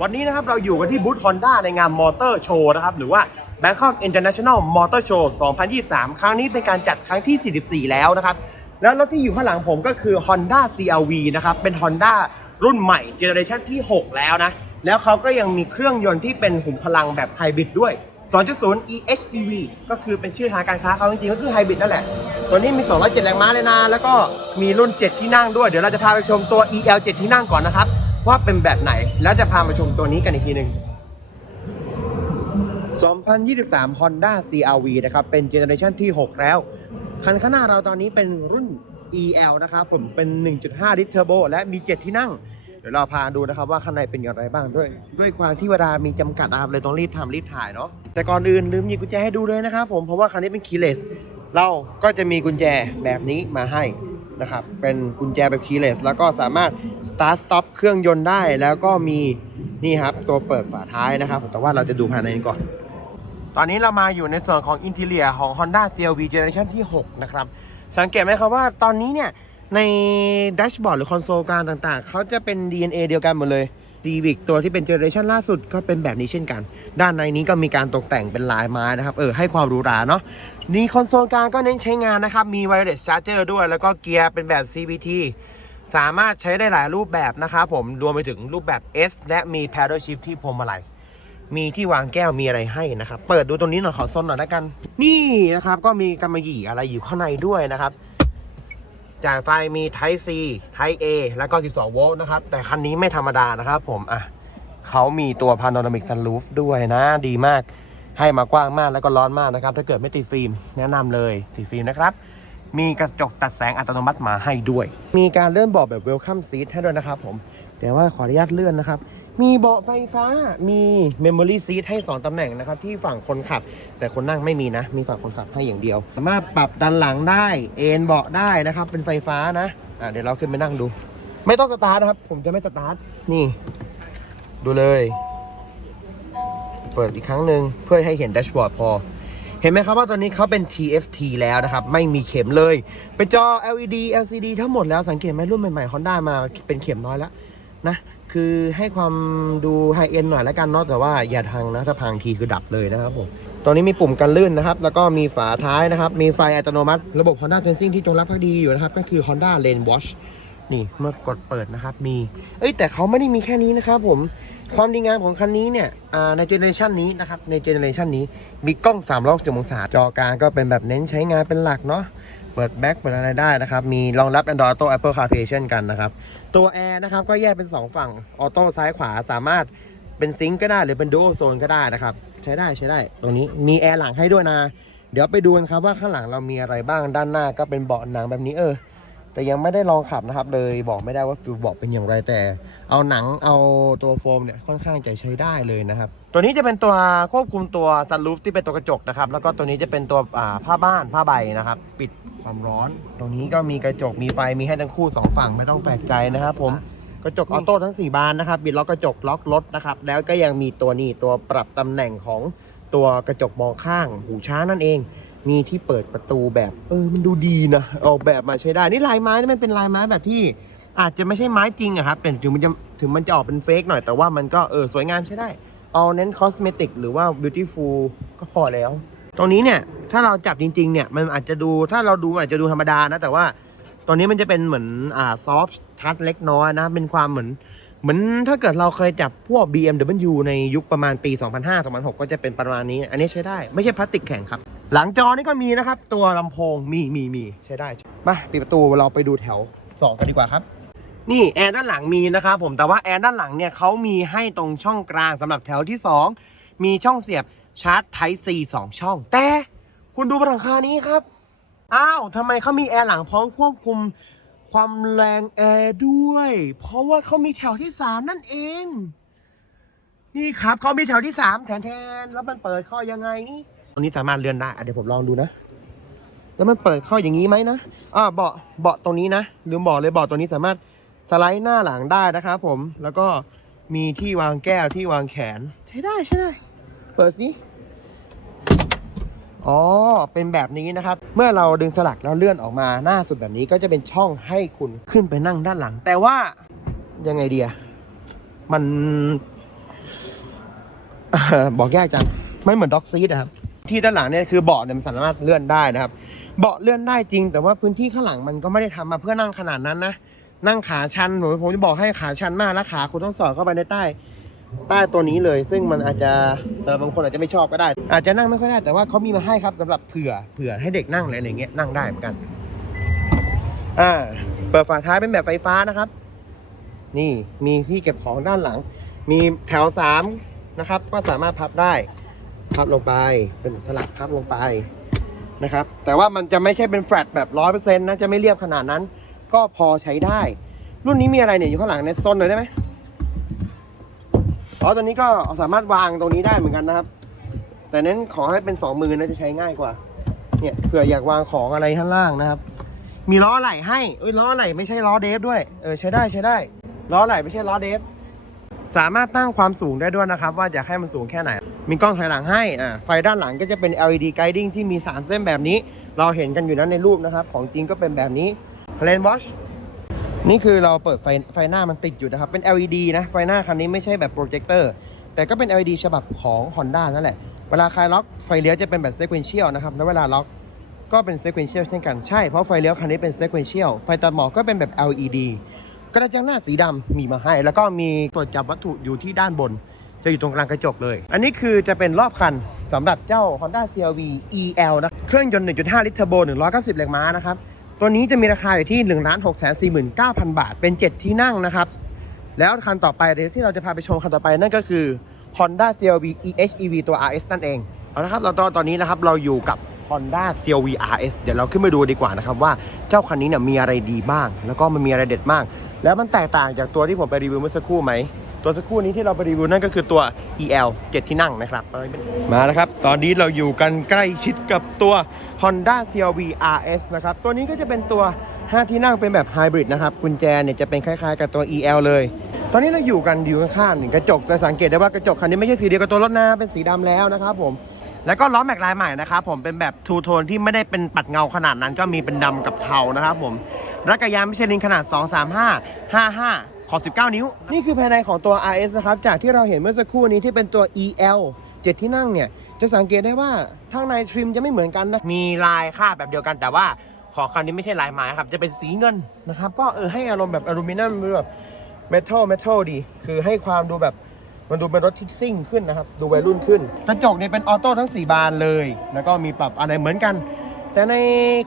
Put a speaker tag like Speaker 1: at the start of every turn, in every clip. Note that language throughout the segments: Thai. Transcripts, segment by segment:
Speaker 1: วันนี้นะครับเราอยู่กันที่บูธ Honda ในงานมอเตอร์โชว์นะครับ หรือว่า Bangkok International Motor Show 2023 ครั้งนี้เป็นการจัดครั้งที่ 44 แล้วนะครับ แล้วรถที่อยู่ข้างหลังผมก็คือ Honda CRV นะครับ เป็น Honda รุ่นใหม่เจเนอเรชันที่ 6 แล้วนะ แล้วเขาก็ยังมีเครื่องยนต์ที่เป็นหุ่มพลังแบบไฮบริดด้วย 2.0 EHEV ก็คือเป็นชื่อทางการค้าเขาจริงๆ ก็คือไฮบริดนั่นแหละ ตัวนี้มี 207 แรงม้าเลยนะ แล้วก็มีรุ่น 7 ที่นั่งด้วย เดี๋ยวเราจะพาไปชมตัว EL 7 ที่นั่งก่อนนะครับ ว่าเป็นแบบไหน แล้วจะพามาชมตัวนี้กันอีกทีหนึ่ง2023 Honda CRV นะครับ เป็นเจเนอเรชันที่ 6 แล้ว คันข้างหน้าเราตอนนี้เป็นรุ่น EL นะครับผมเป็น 1.5 ลิตรเทอร์โบและมี 7 ที่นั่ง เดี๋ยวเราพาดูนะครับว่าข้างในเป็นอย่างไรบ้างด้วย ด้วยความที่เวลามีจำกัดอาเลยต้องรีบทำรีบถ่ายเนาะแต่ก่อนอื่นลืมหยิบกุญแจให้ดูเลยนะครับผมเพราะว่าคันนี้เป็นคีย์เลสเราก็จะมีกุญแจแบบนี้มาให้ นะครับเป็นกุญแจแบบคีย์เลสแล้วก็สามารถ start stop เครื่องยนต์ได้แล้วก็มีนี่ครับตัวเปิดฝาท้ายนะครับ แต่ว่าเราจะดูภายในก่อน ตอนนี้เรามาอยู่ในส่วนของอินเทเลียของ Honda CRV Generation ที่ 6 นะครับ สังเกตไหมครับว่าตอนนี้เนี่ย ในแดชบอร์ดหรือคอนโซลกลางต่างๆ เขาจะเป็น DNA เดียวกันหมดเลย Civic ตัวที่เป็นเจเนอเรชันล่าสุดก็เป็นแบบนี้เช่นกัน ด้านในนี้ก็มีการตกแต่งเป็นลายไม้นะครับ เออให้ความหรูหราเนาะนี่คอนโซลกลางก็เน้นใช้งานนะครับ มี wireless charger ด้วย แล้วก็เกียร์เป็นแบบ CVT สามารถใช้ได้หลายรูปแบบนะครับผม รวมไปถึงรูปแบบ S และมี paddle shift ที่พวงมาลัย มีที่วางแก้วมีอะไรให้นะครับ เปิดดูตรงนี้หน่อยขอซนหน่อยล้วกัน นี่นะครับก็มีกำมะหยี่อะไรอยู่ข้างในด้วยนะครับจ่ายไฟมี Type C Type A แล้วก็ 12 โวลต์นะครับ แต่คันนี้ไม่ธรรมดานะครับผม อะเขามีตัว Panoramic Sunroof ด้วยนะ ดีมาก ให้มากว้างมากแล้วก็ร้อนมากนะครับ ถ้าเกิดไม่ติดฟิล์มแนะนำเลยติดฟิล์มนะครับ มีกระจกตัดแสงอัตโนมัติมาให้ด้วย มีการเลื่อนเบาะแบบ Welcome Seat ให้ด้วยนะครับผมแต่ว่าขออนุญาตเลื่อนนะครับ มีเบาะไฟฟ้ามี Memory Seat ให้ 2 ตำแหน่งนะครับ ที่ฝั่งคนขับ แต่คนนั่งไม่มีนะ มีฝั่งคนขับให้อย่างเดียว สามารถปรับดันหลังได้ เอนเบาะได้นะครับ เป็นไฟฟ้านะอะเดี๋ยวเราขึ้นไปนั่งดู ไม่ต้องสตาร์ทนะครับ ผมจะไม่สตาร์ทนี่ ดูเลย เปิดอีกครั้งหนึ่งเพื่อให้เห็นแดชบอร์ดพอ เห็นไหมครับว่าตอนนี้เขาเป็น TFT แล้วนะครับ ไม่มีเข็มเลย เป็นจอ LED LCD ทั้งหมดแล้วสังเกตไหมรุ่นใหม่ๆ Honda มาเป็นเข็มน้อยแล้วนะคือให้ความดูไฮเอ็นหน่อยแล้วกันเนาะแต่ว่าอย่าพังนะถ้าพังทีคือดับเลยนะครับผมตอนนี้มีปุ่มกันลื่นนะครับ แล้วก็มีฝาท้ายนะครับ มีไฟอัตโนมัติ ระบบ Honda Sensing ที่จงรักภักดีอยู่นะครับ ก็คือ Honda Lane Watch นี่เมื่อกดเปิดนะครับมี เอ้ยแต่เขาไม่ได้มีแค่นี้นะครับผมความดีงามของคันนี้เนี่ยอ่าในเจเนอเรชันนี้นะครับในเจเนอเรชันนี้มีกล้อง3 6 0องศาจอกลางก็เป็นแบบเน้นใช้งานเป็นหลักเนาะเปิดแบ็คเปิดอะไรได้นะครับ มีรองรับ Android Auto Apple CarPlay เช่นกันนะครับ ตัวแอร์นะครับก็แยกเป็น 2 ฝั่งออโต้ซ้ายขวาสามารถเป็นซิงก์ก็ได้หรือเป็นดู a l โซนก็ได้นะครับ ใช้ได้ใช้ได้ ตรงนี้มีแอร์หลังให้ด้วยนะ เดี๋ยวไปดูกันครับว่าข้างหลังเรามีอะไรบ้างด้านหน้าก็เป็นเบาะหนังแบบนี้เออ แต่ยังไม่ได้ลองขับนะครับ เลยบอกไม่ได้ว่าฟิลเบาะเป็นอย่างไรแต่ เอาหนังเอาตัวโฟมเนี่ยค่อนข้างจะใช้ได้เลยนะครับ ตัวนี้จะเป็นตัวควบคุมตัวซันรูฟที่เป็นตัวกระจกนะครับ แล้วก็ตัวนี้จะเป็นตัวอ่าผ้าบ้านผ้าใบนะครับ ปิดความร้อน ตรงนี้ก็มีกระจกมีไฟมีให้ทั้งคู่สองฝั่งไม่ต้องแปลกใจนะครับผมกระจกออโต้ทั้ง 4 บานนะครับบิดล็อกกระจกล็อกรถนะครับ แล้วก็ยังมีตัวนี้ตัวปรับตำแหน่งของตัวกระจกมองข้างหูช้างนั่นเอง มีที่เปิดประตูแบบ เออ มันดูดีนะออกแบบมาใช้ได้ นี่ลายไม้นี่มันเป็นลายไม้แบบที่ อาจจะไม่ใช่ไม้จริงอะครับแต่ถึงมันจะถึงมันจะออกเป็นเฟกหน่อยแต่ว่ามันก็เออสวยงามใช้ได้เอาเน้นคอสเมติกหรือว่า beautiful ก็พอแล้ว ตรงนี้เนี่ย ถ้าเราจับจริงๆเนี่ย มันอาจจะดูถ้าเราดูอาจจะดูธรรมดานะ แต่ว่าตอนนี้มันจะเป็นเหมือนอ่าซอฟต์ทัชเล็กน้อยนะ เป็นความเหมือน เหมือนถ้าเกิดเราเคยจับพวก BMW ในยุคประมาณปี 2005-2006 ก็จะเป็นประมาณนี้ อันนี้ใช้ได้ไม่ใช่พลาสติกแข็งครับ หลังจอนี่ก็มีนะครับ ตัวลำโพงมีมีมีใช้ได้ มาปิดประตูเราไปดูแถว2กันดีกว่าครับ นี่แอร์ด้านหลังมีนะครับผมแต่ว่าแอร์ด้านหลังเนี่ยเขามีให้ตรงช่องกลางสำหรับแถวที่ 2 มีช่องเสียบชาร์จ Type C 2ช่อง แต่คุณดูบนหลังคานี้ครับอ้าวทำไมเขามีแอร์หลังพร้อมควบคุมความแรงแอร์ด้วย เพราะว่าเขามีแถวที่3นั่นเอง นี่ครับเขามีแถวที่3แทนแทนๆแล้วมันเปิดข้ายังไงนี่ ตรงนี้สามารถเลื่อนได้อะเดี๋ยวผมลองดูนะ แล้วมันเปิดเข้าอย่างนี้ไหมนะอ่าเบาะเบาะตรงนี้นะลืมบอกเลยเบาะตรงนี้สามารถสไลด์หน้าหลังได้นะครับผมแล้วก็มีที่วางแก้วที่วางแขน ใช้ได้ใช้ได้ เปิดสิอ๋อ เป็นแบบนี้นะครับ เมื่อเราดึงสลักแล้วเลื่อนออกมาหน้าสุดแบบนี้ก็จะเป็นช่องให้คุณขึ้นไปนั่งด้านหลัง แต่ว่ายังไงเดียมันบอกยากจัง ไม่เหมือนด็อกซีดนะครับ ที่ด้านหลังเนี่ยคือเบาะเนี่ยมันสามารถเลื่อนได้นะครับ เบาะเลื่อนได้จริง แต่ว่าพื้นที่ข้างหลังมันก็ไม่ได้ทำมาเพื่อนั่งขนาดนั้นนะนั่งขาชันผมผมจะบอกให้ขาชันมากแล้วขาคุณต้องสอดเข้าไปในใต้ ใต้ตัวนี้เลย ซึ่งมันอาจจะสำหรับบางคนอาจจะไม่ชอบก็ได้ อาจจะนั่งไม่ค่อยได้แต่ว่าเขามีมาให้ครับสำหรับเผื่อเผื่อให้เด็กนั่งอะไรอย่างเงี้ยนั่งได้เหมือนกันอ่าเปิดฝาท้ายเป็นแบบไฟฟ้านะครับ นี่มีที่เก็บของด้านหลัง มีแถวสามนะครับ ก็สามารถพับได้ พับลงไปเป็นสลักพับลงไปนะครับ แต่ว่ามันจะไม่ใช่เป็นแฟลตแบบร้อยเปอร์เซ็นต์นะ จะไม่เรียบขนาดนั้น ก็พอใช้ได้ รุ่นนี้มีอะไรเนี่ยอยู่ข้างหลังในโซนหน่อยได้ไหมอ๋อตัวนี้ก็สามารถวางตรงนี้ได้เหมือนกันนะครับ แต่เน้นขอให้เป็นสองมือนะจะใช้ง่ายกว่า เนี่ยเผื่ออยากวางของอะไรข้างล่างนะครับ มีล้อไหล่ให้เอ้ยล้อไหล่ไม่ใช่ล้อเดฟด้วย เออใช้ได้ใช้ได้ ล้อไหล่ไม่ใช่ล้อเดฟ สามารถตั้งความสูงได้ด้วยนะครับ ว่าอยากให้มันสูงแค่ไหน มีกล้องถอยหลังให้อ่าไฟด้านหลังก็จะเป็น LED guiding ที่มี 3 เส้นแบบนี้ เราเห็นกันอยู่นั้นในรูปนะครับ ของจริงก็เป็นแบบนี้ Lane Watch นี่คือเราเปิดไฟไฟหน้ามันติดอยู่นะครับ เป็น LED นะ ไฟหน้าคันนี้ไม่ใช่แบบโปรเจคเตอร์ แต่ก็เป็น LED ฉบับของ Honda นั่นแหละ เวลาคลายล็อกไฟเลี้ยวจะเป็นแบบ sequential นะครับ แล้วเวลาล็อกก็เป็น sequential เช่นกัน ใช่ เพราะไฟเลี้ยวคันนี้เป็น sequential ไฟตัดหมอกก็เป็นแบบ LED กระจังหน้าสีดำมีมาให้ แล้วก็มีตัวจับวัตถุอยู่ที่ด้านบน จะอยู่ตรงกลางกระจกเลย อันนี้คือจะเป็นรอบคันสำหรับเจ้า Honda CRV EL นะ เครื่องยนต์ 1.5 ลิตรเทอร์โบ 190 แรงม้านะครับ ตัวนี้จะมีราคาอยู่ที่ 1 6 4 9 0 0 0 บาท เป็น 7 ที่นั่งนะครับ แล้วคันต่อไปที่เราจะพาไปชมคันต่อไปนั่นก็คือ Honda CRV EHEV ตัว RS นั่นเอง เอาละครับเราตอนตอนนี้นะครับเราอยู่กับ Honda CRV RS เดี๋ยวเราขึ้นไปดูดีกว่านะครับว่าเจ้าคันนี้เนี่ยมีอะไรดีบ้าง แล้วก็มันมีอะไรเด็ดมากแล้วมันแตกต่างจากตัวที่ผมไปรีวิวเมื่อสักครู่ไหม ตัวสักครู่นี้ที่เราไปรีวิวนั่นก็คือตัว EL 7 ที่นั่งนะครับ มาแล้วครับ ตอนนี้เราอยู่กันใกล้ชิดกับตัว Honda CRV RS นะครับ ตัวนี้ก็จะเป็นตัว 5 ที่นั่งเป็นแบบไฮบริดนะครับ กุญแจเนี่ยจะเป็นคล้ายๆ กับตัว EL เลย ตอนนี้เราอยู่กันอยู่ข้างๆหนึ่งกระจกจะสังเกตได้ว่ากระจกคันนี้ไม่ใช่สีเดียวกับตัวรถนะเป็นสีดำแล้วนะครับผมแล้วก็ล้อแม็กลายใหม่นะครับผมเป็นแบบทูโทนที่ไม่ได้เป็นปัดเงาขนาดนั้นก็มีเป็นดำกับเทานะครับผมรักยางมิชลินขนาด 235 55 ขอ 19 นิ้ว นี่คือภายในของตัว RS นะครับ จากที่เราเห็นเมื่อสักครู่นี้ที่เป็นตัว EL 7 ที่นั่งเนี่ย จะสังเกตได้ว่าทางในทริมจะไม่เหมือนกันนะ มีลายคาดแบบเดียวกันแต่ว่าของคันนี้ไม่ใช่ลายไม้ครับ จะเป็นสีเงินนะครับ ก็เออให้อารมณ์แบบอลูมิเนียมแบบเมทัลเมทัลดี คือให้ความดูแบบมันดูเป็นรถที่ซิ่งขึ้นนะครับ ดูวัยรุ่นขึ้น กระจกเนี่ยเป็นออโต้ทั้ง 4 บานเลย แล้วก็มีปรับอะไรเหมือนกัน แต่ใน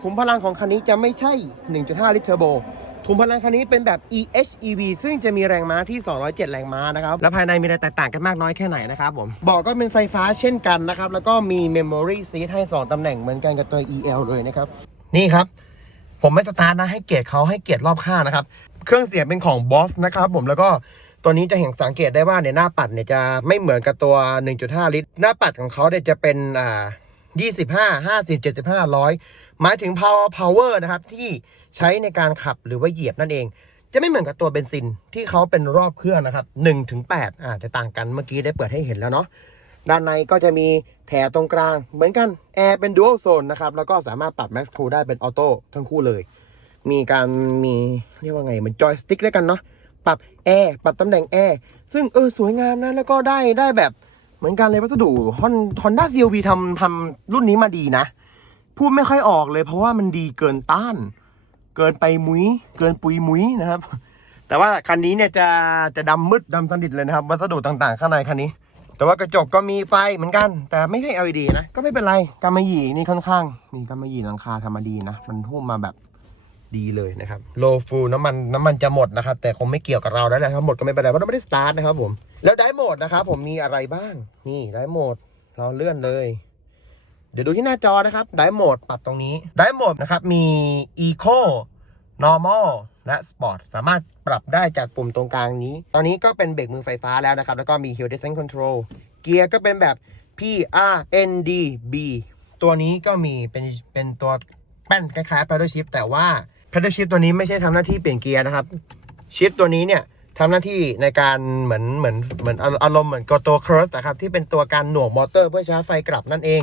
Speaker 1: ขุมพลังของคันนี้จะไม่ใช่ 1.5 ลิตรเทอร์โบ ขุมพลังคันนี้เป็นแบบ EHEV ซึ่งจะมีแรงม้าที่ 207 แรงม้านะครับ แล้วภายในมีอะไรแตกต่างกันมากน้อยแค่ไหนนะครับผมเบอกก็เป็นไฟฟ้าเช่นกันนะครับ แล้วก็มี Memory Seat ให้ 2 ตำแหน่งเหมือนกันกับตัว EL เลยนะครับ นี่ครับ ผมไม่สตาร์ทนะ ให้เกียรติเขาให้เกียรติรอบข้างนะครับ เครื่องเสียงเป็นของ Boss นะครับผมแล้วก็ตัวนี้จะเห็นสังเกตได้ว่าเนี่ยหน้าปัดเนี่ยจะไม่เหมือนกับตัว 1.5 ลิตร หน้าปัดของเขาเนี่ยจะเป็นอ่า25 50 75 100 หมายถึง power power นะครับ ที่ใช้ในการขับหรือว่าเหยียบนั่นเอง จะไม่เหมือนกับตัวเบนซินที่เขาเป็นรอบเครื่องนะครับ1ถึง8อ่าจะต่างกันเมื่อกี้ได้เปิดให้เห็นแล้วเนาะด้านในก็จะมีแถวตรงกลาง เหมือนกันแอร์เป็น dual zone นะครับ แล้วก็สามารถปรับ max cool ได้เป็นออโต้ทั้งคู่เลย มีการมีเรียกว่าไงเหมือนจอยสติ๊กแล้วกันเนาะปรับแอร์ปรับตำแหน่งแอร์ซึ่งเออสวยงามนะ แล้วก็ได้ได้แบบเหมือนกันเลยวัสดุฮอนฮอนด้า CRV ทำทำรุ่นนี้มาดีนะ พูดไม่ค่อยออกเลย เพราะว่ามันดีเกินต้าน เกินไปมุ้ย เกินปุยมุ้ยนะครับ แต่ว่าคันนี้เนี่ยจะจะดำมืดดำสนิทเลยนะครับ วัสดุต่างๆ ข้างในคันนี้ แต่ว่ากระจกก็มีไฟเหมือนกัน แต่ไม่ใช่ LED นะก็ไม่เป็นไรกำมะหยี่นี่ค่อนข้างนี่กำมะหยี่หลังคาทำมาดีนะมันทุ่มมาแบบดีเลยนะครับโลฟูน้ำมันน้ำมันจะหมดนะครับ แต่คงไม่เกี่ยวกับเราแล้วแหละถ้าหมดก็ไม่เป็นไรเพราะเราไม่ได้สตาร์ทนะครับผมแล้วได้โหมดนะครับผมมีอะไรบ้าง นี่ได้โหมดเราเลื่อนเลย เดี๋ยวดูที่หน้าจอนะครับได้โหมดปรับตรงนี้ได้โหมดนะครับมี Eco normal และ sport สามารถปรับได้จากปุ่มตรงกลางนี้ ตอนนี้ก็เป็นเบรกมือไฟฟ้าแล้วนะครับ แล้วก็มี hill descent control เกียร์ก็เป็นแบบ P R N D B ตัวนี้ก็มีเป็นเป็นตัวแป้นคล้ายๆ paddle shift แต่ว่า paddle shift ตัวนี้ไม่ใช่ทำหน้าที่เปลี่ยนเกียร์นะครับชิฟตัวนี้เนี่ยทำหน้าที่ในการเหมือนเหมือนเหมือนอารมณ์เหมือนกับตัวเคอร์สนะครับที่เป็นตัวการหน่วงมอเตอร์เพื่อชาร์จไฟกลับนั่นเอง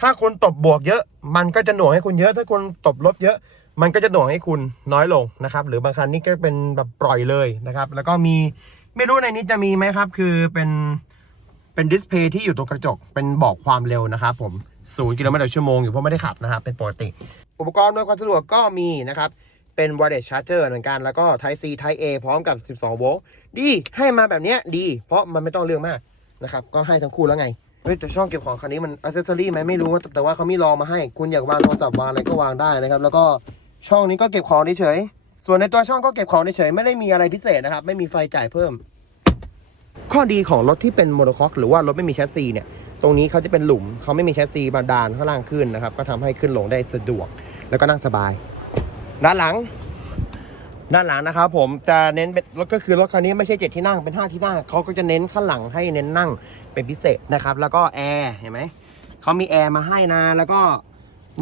Speaker 1: ถ้าคุณตบบวกเยอะ มันก็จะหน่วงให้คุณเยอะ ถ้าคุณตบลบเยอะ มันก็จะหน่วงให้คุณน้อยลงนะครับ หรือบางคันนี่ก็เป็นแบบปล่อยเลยนะครับ แล้วก็มีไม่รู้ในนี้จะมีไหมครับ คือเป็นเป็นดิสเพย์ที่อยู่ตรงกระจก เป็นบอกความเร็วนะครับผมศูนย์กิโลเมตรต่อชั่วโมงอยู่เพราะไม่ได้ขับนะครับ เป็นปกติ อุปกรณ์อำนวยความสะดวกก็มีนะครับ เป็น wireless charger เหมือนกัน แล้วก็ Type C Type A พร้อมกับ 12 โวลต์ ดี ให้มาแบบนี้ดี เพราะมันไม่ต้องเรื่องมากนะครับ ก็ให้ทั้งคู่แล้วไง เฮ้ยแต่ช่องเก็บของคันนี้มันอ c เซ s ซอรี่ไหมไม่รู้ว่าแต่ว่าเขามีรองมาให้ คุณอยากวางโทรศัพท์วางอะไรก็วางได้นะครับ แล้วก็ช่องนี้ก็เก็บของเฉยส่วนในตัวช่องก็เก็บของเฉยไม่ได้มีอะไรพิเศษนะครับ ไม่มีไฟจ่ายเพิ่ม ข้อดีของรถที่เป็นโมโนคอกหรือว่ารถไม่มีแชสซีเนี่ยตรงนี้เขาจะเป็นหลุมเขาไม่มีแชสซีบาดานข้างล่างขึ้นนะครับ ก็ทำให้ขึ้นลงได้สะดวก แล้วก็นั่งสบาย ด้านหลัง ด้านหลังนะครับผมจะเน้นเป็นรถก็คือรถคันนี้ไม่ใช่เจ็ดที่นั่งเป็นห้าที่นั่งเขาก็จะเน้นข้างหลังให้เน้นนั่งเป็นพิเศษนะครับ แล้วก็แอร์เห็นไหมเขามีแอร์มาให้นะ แล้วก็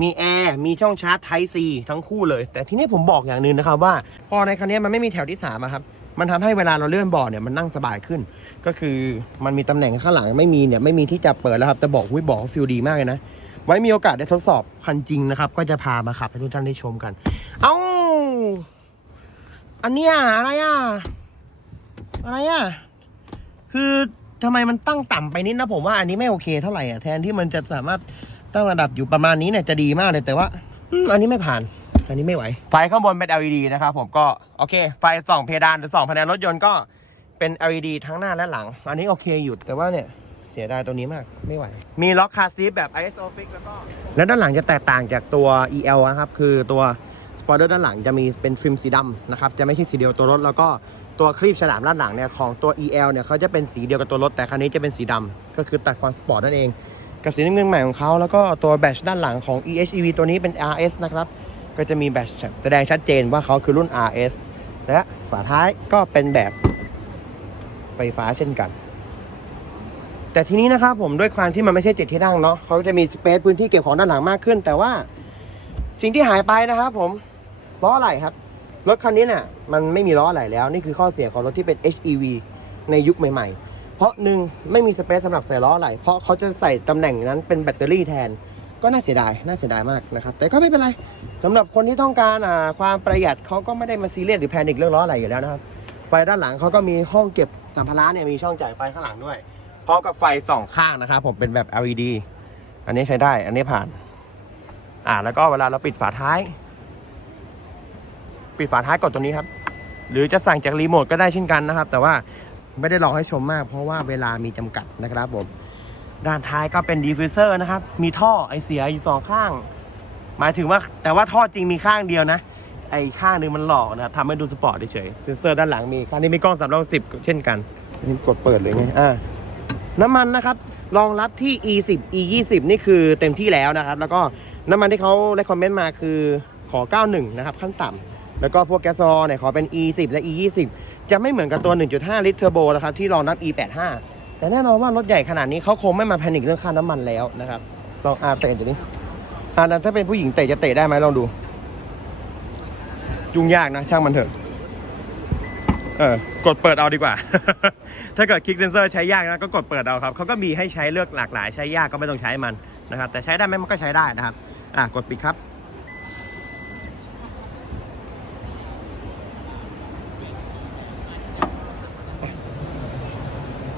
Speaker 1: มีแอร์มีช่องชาร์จ Type C ทั้งคู่เลย แต่ทีนี้ผมบอกอย่างหนึ่งนะครับว่า พอในคันนี้มันไม่มีแถวที่สามครับมันทำให้เวลาเราเลื่อนเบาะเนี่ยมันนั่งสบายขึ้น ก็คือมันมีตำแหน่งข้างหลังไม่มีเนี่ยไม่มีที่จะเปิดแล้วครับแต่บอกวิบอกฟิลดีมากเลยนะไว้มีโอกาสได้ทดสอบคันจริงนะครับ ก็จะพามาขับให้ทุกท่านได้ชมกัน เอ้า อันเนี้ยอะไรอะ อะไรอะ คือทำไมมันตั้งต่ำไปนิดนะผมว่าอันนี้ไม่โอเคเท่าไหร่อะแทนที่มันจะสามารถตั้งระดับอยู่ประมาณนี้เนี่ยจะดีมากเลยแต่ว่าอืมอันนี้ไม่ผ่าน อันนี้ไม่ไหว ไฟข้างบนเป็น LED นะครับผมก็โอเค ไฟส่องเพดานหรือส่องภายในรถยนต์ก็เป็น LED ทั้งหน้าและหลัง อันนี้โอเคอยู่แต่ว่าเนี่ยเสียดายตัวนี้มากไม่ไหว มีล็อกคาร์ซีทแบบ ISO fix แล้วก็ และด้านหลังจะแตกต่างจากตัว EL นะครับ คือตัวส ปอยเลอร์ด้านหลังจะมีเป็นฟิล์มสีดำนะครับจะไม่ใช่สีเดียวตัวรถ แล้วก็ตัวครีบฉลามด้านหลังเนี่ยของตัว EL เนี่ยเขาจะเป็นสีเดียวกับตัวรถ แต่คันนี้จะเป็นสีดำก็คือตัดความสปอร์ตนั่นเอง กับสีน้ำเงินใหม่ของเขาแล้วก็ตัวแบตด้านหลังของ EHEV ตัวนี้เป็น RS นะครับก็จะมีแบตแสดงชัดเจนว่าเขาคือรุ่น RS และฝาท้ายก็เป็นแบบไฟฟ้าเช่นกัน แต่ทีนี้นะครับผมด้วยความที่มันไม่ใช่เจ็ดที่นั่งเนาะเขาจะมีสเปซพื้นที่เก็บของด้านหลังมากขึ้น แต่ว่าสิ่งที่หายไปนะครับผม ล้ออะไหล่ครับ รถคันนี้เนี่ยมันไม่มีล้ออะไหลแล้ว นี่คือข้อเสียของรถที่เป็น HEV ในยุคใหม่ ๆ เพราะหนึ่งไม่มีสเปซสำหรับใส่ล้ออะไหลเพราะเขาจะใส่ตำแหน่งนั้นเป็นแบตเตอรี่แทน ก็น่าเสียดาย น่าเสียดายมากนะครับ แต่ก็ไม่เป็นไรสำหรับคนที่ต้องการอ่าความประหยัดเขาก็ไม่ได้มาซีเรียสหรือแพนิคเรื่องล้ออะไหลอยู่แล้วนะครับ ไฟด้านหลังเขาก็มีห้องเก็บสัมภาระเนี่ยมีช่องจ่ายไฟข้างหลังด้วยพร้อมกับไฟสองข้างนะครับผมเป็นแบบ LED อันนี้ใช้ได้ อันนี้ผ่าน อ่า แล้วก็เวลาเราปิดฝาท้าย ปิดฝาท้ายกดตรงนี้ครับ หรือจะสั่งจากรีโมทก็ได้เช่นกันนะครับ แต่ว่าไม่ได้ลองให้ชมมาก เพราะว่าเวลามีจำกัดนะครับผม ด้านท้ายก็เป็นดีฟิวเซอร์นะครับ มีท่อไอเสียอยู่สองข้าง หมายถึงว่าแต่ว่าท่อจริงมีข้างเดียวนะ ไอข้างหนึงมันหลอกนะครับทำให้ดูสปอร์ตเฉยๆเซนเซอร์ด้านหลังมีข้างนี้มีกล้อง3 6 0เช่นกันอันนี่กดเปิดเลยไงอ่าน้ำมันนะครับรองรับที่ E10 E20 นี่คือเต็มที่แล้วนะครับ แล้วก็น้ำมันที่เขาเลคคอมเมนต์มาคือขอ 91 นะครับ ขั้นต่ำ แล้วก็พวกแก๊สโซอล์เนี่ยขอเป็น E10 และ E20 จะไม่เหมือนกับตัว 1.5 ลิตรเทอร์โบนะครับที่รองรับ E85 แต่แน่นอนว่ารถใหญ่ขนาดนี้เขาคงไม่มาแพนิคเรื่องค่าน้ำมันแล้วนะครับลองอาเตะตัวนี้อ่าถ้าเป็นผู้หญิงเตะจะเตะได้ไหมลองดูยุ่งยากนะ ช่างมันเถอะ เออกดเปิดเอาดีกว่า ถ้าเกิดคลิกเซนเซอร์ใช้ยากนะก็กดเปิดเอาครับเขาก็มีให้ใช้เลือกหลากหลาย ใช้ยากก็ไม่ต้องใช้มันนะครับ แต่ใช้ได้ไหมมันก็ใช้ได้นะครับ อะกดปิดครับ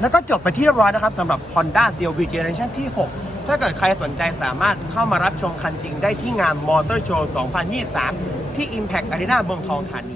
Speaker 1: แล้วก็จบไปที่เรียบร้อยนะครับสำหรับ Honda CRV Generation ที่ 6 ถ้าเกิดใครสนใจสามารถเข้ามารับชมคันจริงได้ที่งานมอเตอร์โชว์ 2023 ที่ Impact Arena เมืองทองธานี